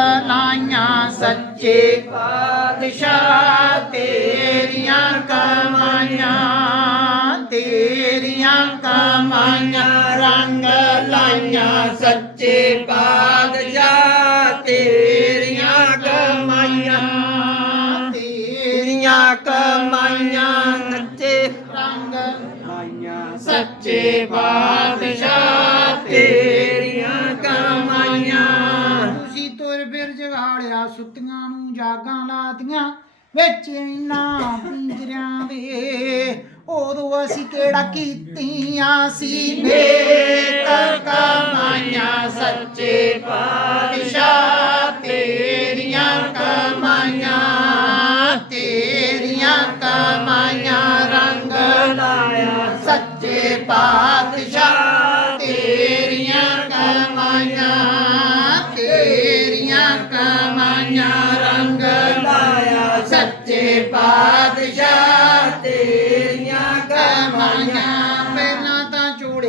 ਲਾਈਆਂ ਸੱਚੇ ਪਾਤਸ਼ਾਹ ਤੇਰੀਆਂ ਕਮਾਈਆਂ ਤੇਰੀਆਂ ਕਮਾਈਆਂ ਰੰਗ ਲਾਈਆਂ ਸੱਚੇ ਪਾ ਸੁੱਤੀਆਂ ਨੂੰ ਜਾਗਾਂ ਲਾਤੀਆਂ, ਵਿੱਚ ਇਨਾ ਪਿੰਜਰਿਆਂ ਦੇ। ਉਦੋਂ ਅਸੀਂ ਕਿਹੜਾ ਕੀਤੀਆਂ ਸੀ? ਨੇਕ ਕਮਾਈਆਂ ਸੱਚੇ ਪਾਤਸ਼ਾਹ, ਤੇਰੀਆਂ ਕਮਾਈਆਂ ਤੇਰੀਆਂ ਕਮਾਈਆਂ, ਰੰਗ ਲਾਇਆ ਸੱਚੇ ਪਾਤਸ਼ਾਹ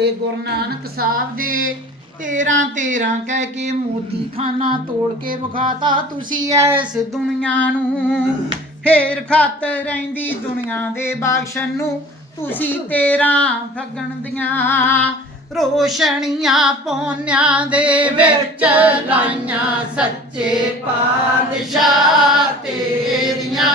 ਤਾਂ ਗੁਰੂ ਨਾਨਕ ਸਾਹਿਬ ਦੇ ਤੇਰਾਂ ਤੇਰਾਂ ਕਹਿ ਕੇ ਮੋਤੀ ਖਾਨਾ ਤੋੜ ਕੇ ਵਿਖਾਤਾ ਤੁਸੀਂ ਐਸ ਦੁਨੀਆ ਨੂੰ। ਫੇਰ ਖਾਤਰ ਰਹਿੰਦੀ ਦੁਨੀਆ ਦੇ ਬਖਸ਼ਣ ਨੂੰ ਤੁਸੀਂ ਤੇਰਾਂ ਫਗਣ ਦੀਆਂ ਰੋਸ਼ਨੀਆਂ ਪੌਨਿਆਂ ਦੇ ਵਿੱਚ ਲਾਈਆਂ ਸੱਚੇ ਪਾਤਸ਼ਾਹ ਤੇਰੀਆਂ।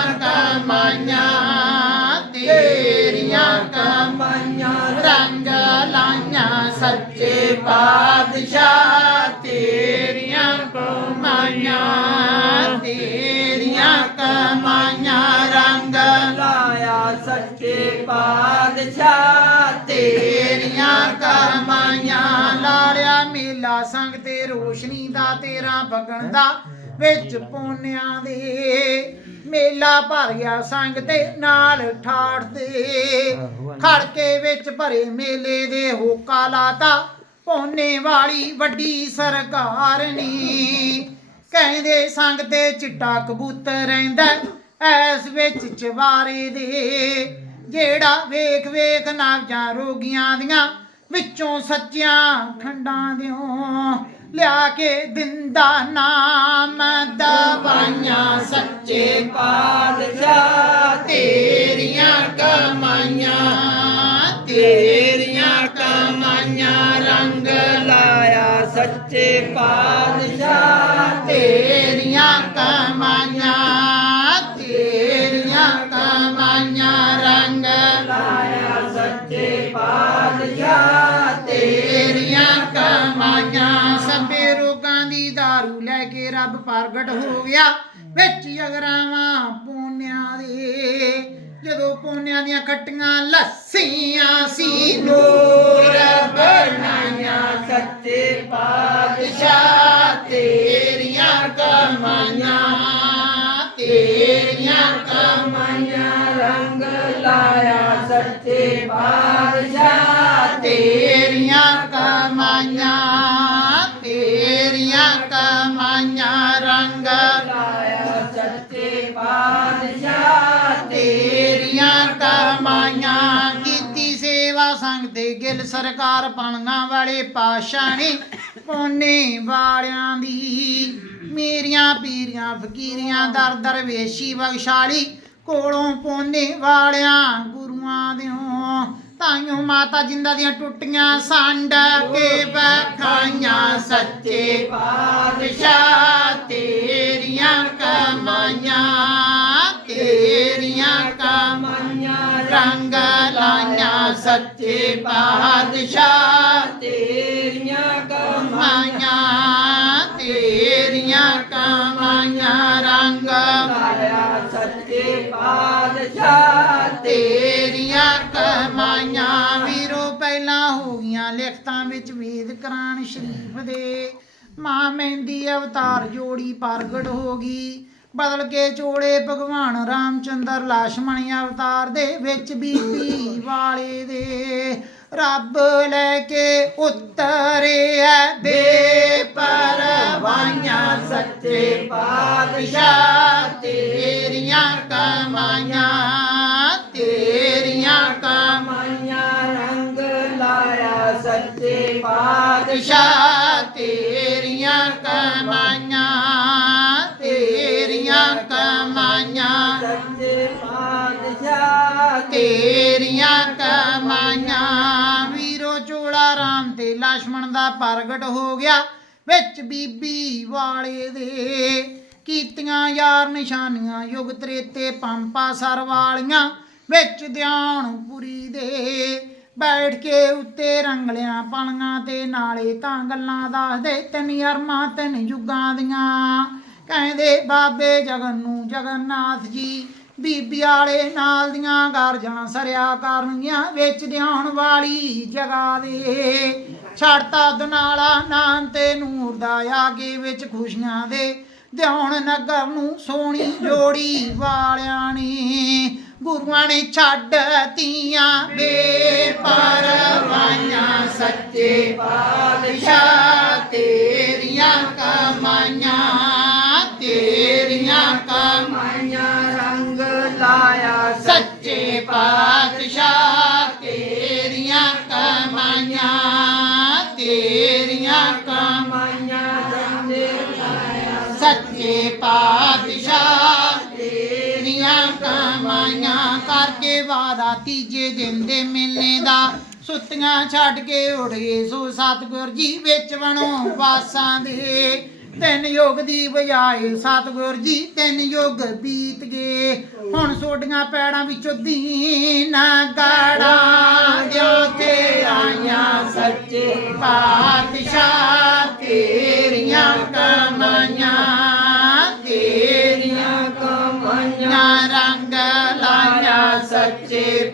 ਪਾਤਸ਼ਾਹ ਤੇਰੀਆਂ ਕਮਾਈਆਂ ਲਾੜਿਆ ਮੇਲਾ ਸੰਗ ਤੇ ਰੋਸ਼ਨੀ ਦਾ ਤੇਰਾ ਫਗਣ ਦਾ ਵਿੱਚ ਪੋਨਿਆਂ ਦੇ ਮੇਲਾ ਭਰ ਗਿਆ ਸੰਗ ਤੇ ਨਾਲ ਠਾੜ ਦੇ ਖੜਕੇ ਵਿੱਚ ਭਰੇ ਮੇਲੇ ਦੇ ਹੋਕਾ ਲਾਤਾ। ਪੋਨੇ ਵਾਲੀ ਵੱਡੀ ਸਰਕਾਰ ਨੀ ਕਹਿੰਦੇ ਸੰਗ ਤੇ ਚਿੱਟਾ ਕਬੂਤਰ ਰਹਿੰਦਾ ਐਸ ਵਿੱਚ ਚਵਾਰੇ ਦੇ ਜਿਹੜਾ ਵੇਖ ਵੇਖ ਨਾਜਾਂ ਰੋਗੀਆਂ ਦੀਆਂ ਵਿੱਚੋਂ ਸੱਚੀਆਂ ਖੰਡਾਂ ਦਿਓ। ਲਿਆ ਕੇ ਦਿੰਦਾ ਨਾਮ ਦਵਾਈਆਂ ਸੱਚੇ ਪਾਤਸ਼ਾਹ। ਤੇਰੀਆਂ ਕਮਾਈਆਂ ਤੇਰੀਆਂ ਕਮਾਈਆਂ, ਰੰਗ ਲਾਇਆ ਸੱਚੇ ਪਾਤਸ਼ਾਹ। ਤੇਰੀਆਂ ਕਮਾਈਆਂ। ਪਾਤਸ਼ਾਹ ਤੇਰੀਆਂ ਕਮਾਈਆਂ। ਸਭੇ ਰੋਗਾਂ ਦੀ दारू ਲੈ ਕੇ ਰੱਬ ਪ੍ਰਗਟ ਹੋ ਗਿਆ। ਵਿੱਚ ਅਗਰਾਵਾਂ ਪੋਨਿਆਂ ਦੇ। ਜਦੋਂ ਪੋਨਿਆਂ ਦੀਆਂ ਖੱਟੀਆਂ ਲੱਸੀਆਂ ਸੀ, ਨੂਰ ਬਣਾਈਆਂ ਸੱਚੇ ਪਾਤਸ਼ਾਹ। ਤੇਰੀਆਂ ਕਮਾਈਆਂ ਤੇਰੀਆਂ ਕਮਾਈਆਂ। ਰੰਗ ਲਾਇਆ ਸੱਚੇ ਪਾਤਸ਼ਾਹ। ਤੇਰੀਆਂ ਕਮਾਈਆਂ ਤੇਰੀਆਂ ਕਮਾਈਆਂ, ਰੰਗ ਲਾਇਆ ਸੱਚੇ ਪਾਤਸ਼ਾਹ। ਤੇਰੀਆਂ ਕਮਾਈਆਂ, ਕੀਤੀ ਸੇਵਾ ਸੰਗ ਦੇ ਗਿਲ ਸਰਕਾਰ ਪਣੀਆਂ ਵਾਲੇ ਪਾਸ਼ਾ ਨੇ। ਪੋਨੇ ਵਾਲਿਆਂ ਦੀ ਮੇਰੀਆਂ ਪੀਰੀਆਂ, ਫਕੀਰੀਆਂ, ਦਰ ਦਰਵੇਸ਼ੀ ਬਖਸ਼ਾਲੀ ਕੋਲੋਂ ਪੋਨੇ ਵਾਲਿਆਂ, ਗੁਰੂਆਂ ਦਿਓ। ਤਾਈਓ ਮਾਤਾ ਜਿੰਦਾ ਦੀਆਂ ਟੁੱਟੀਆਂ, ਸੰਡ ਕੇ ਬਖਾਈਆਂ ਸੱਚੇ ਪਾਤਸ਼ਾਹ ਤੇਰੀਆਂ ਕਮਾਈਆਂ ਤੇਰੀਆਂ ਕਮਾਈਆਂ, ਰੰਗ ਲਾਈਆਂ, ਸੱਚੇ ਪਾਤਸ਼ਾਹ ਦੇ। ਮਾਂ ਮਹਿੰਦੀ ਅਵਤਾਰ ਜੋੜੀ ਪ੍ਰਗਟ ਹੋ ਗਈ। ਬਦਲ ਕੇ ਚੋੜੇ ਭਗਵਾਨ ਰਾਮਚੰਦਰ ਲਾਸ਼ਮਣੀ ਅਵਤਾਰ ਦੇ ਵਿੱਚ ਬੀਬੀ ਵਾਲੇ ਦੇ। ਰੱਬ ਲੈ ਕੇ ਉਤਰੇ ਐ ਬੇਪਰਵਾਈਆਂ ਸੱਚੇ ਪਾਤਸ਼ਾਹ, ਤੇਰੀਆਂ ਕਮਾਈਆਂ। ਸੱਚੇ ਪਾਤਸ਼ਾਹ ਤੇਰੀਆਂ ਕਮਾਈਆਂ ਤੇਰੀਆਂ ਕਮਾਈਆਂ। ਸੱਚੇ ਪਾਤਸ਼ਾਹ ਤੇਰੀਆਂ ਕਮਾਈਆਂ। ਵੀਰੋ ਚੋਲਾ ਰਾਮ ਤੇ ਲక్ష్మణ ਦਾ ਪ੍ਰਗਟ ਹੋ ਗਿਆ। ਵਿੱਚ ਬੀਬੀ ਵਾਲੇ ਦੇ ਕੀਤੀਆਂ ਯਾਰ ਨਿਸ਼ਾਨੀਆਂ, ਯੁਗ ਤ੍ਰੇਤੇ ਪੰਪਾ ਸਰ ਵਾਲੀਆਂ ਵਿੱਚ ਧਿਆਨ ਪੁਰੀ ਦੇ ਬੈਠ ਕੇ ਉੱਤੇ ਰੰਗਲਿਆਂ ਪਲੀਆਂ ਤੇ ਨਾਲੇ ਤਾਂ ਗੱਲਾਂ ਦੱਸਦੇ, ਤਿੰਨ ਅਰਮਾਂ ਤਿੰਨ ਯੁੱਗਾਂ ਦੀਆਂ। ਕਹਿੰਦੇ ਬਾਬੇ ਜਗਨ ਨੂੰ ਜਗਨਨਾਥ ਜੀ, ਬੀਬੀ ਵਾਲੇ ਨਾਲ ਦੀਆਂ ਗਰਜਾਂ ਸਰਿਆ ਕਰਨਗੀਆਂ, ਵਿੱਚ ਧਿਆਨ ਵਾਲੀ ਜਗਾ ਦੇ। ਛੜਤਾ ਦਨਾਲਾ ਨਾਮ ਤੇ ਨੂਰ ਦਾ ਆਗੇ ਵਿੱਚ ਖੁਸ਼ੀਆਂ ਦੇ ਧਿਆਨ ਨਗਰ ਨੂੰ ਸੋਹਣੀ ਜੋੜੀ ਵਾਲਿਆਂ ਨੇ। ਗੁਰੂਆਂ ਨੇ ਛੱਡ ਤੀਆਂ ਬੇਪਰਵਾਈਆਂ ਸੱਚੇ ਪਾਤਸ਼ਾਹ ਤੇਰੀਆਂ ਕਮਾਈਆਂ ਤੇਰੀਆਂ ਕਮਾਈਆਂ, ਰੰਗ ਲਾਇਆ, ਸੱਚੇ ਪਾਤਸ਼ਾਹ ਤੇਰੀਆਂ ਕਮਾਈਆਂ ਤੇਰੀਆਂ ਕਮਾਈਆਂ ਮਾਈਆਂ ਸੱਚੇ ਪਾਤਸ਼ਾਹ ਕਰਕੇ ਵਾਦਾ ਤੀਜੇ ਦਿਨ ਦੇ ਮਿਲਨੇ ਦਾ। ਸੁੱਤੀਆਂ ਛੱਡ ਕੇ ਉੜ ਗਏ ਸੋ ਸਤਿਗੁਰ ਜੀ ਵਿੱਚ ਬਣੋ ਵਾਸਾਂ ਦੇ। ਤਿੰਨ ਯੁੱਗ ਦੀ ਬਜਾਏ ਸਤਿਗੁਰ ਜੀ, ਤਿੰਨ ਯੁੱਗ ਬੀਤ ਗਏ। ਹੁਣ ਸੋਡੀਆਂ ਪੈੜਾਂ ਵਿੱਚੋਂ ਦੀਨ ਗੜਾ ਦਿਓ ਤੇਰਾਈਆਂ ਸੱਚੇ ਪਾਤਸ਼ਾਹ ਤੇਰੀਆਂ ਕਮਾਈਆਂ ਲਾਇਆ ਸੱਚੇ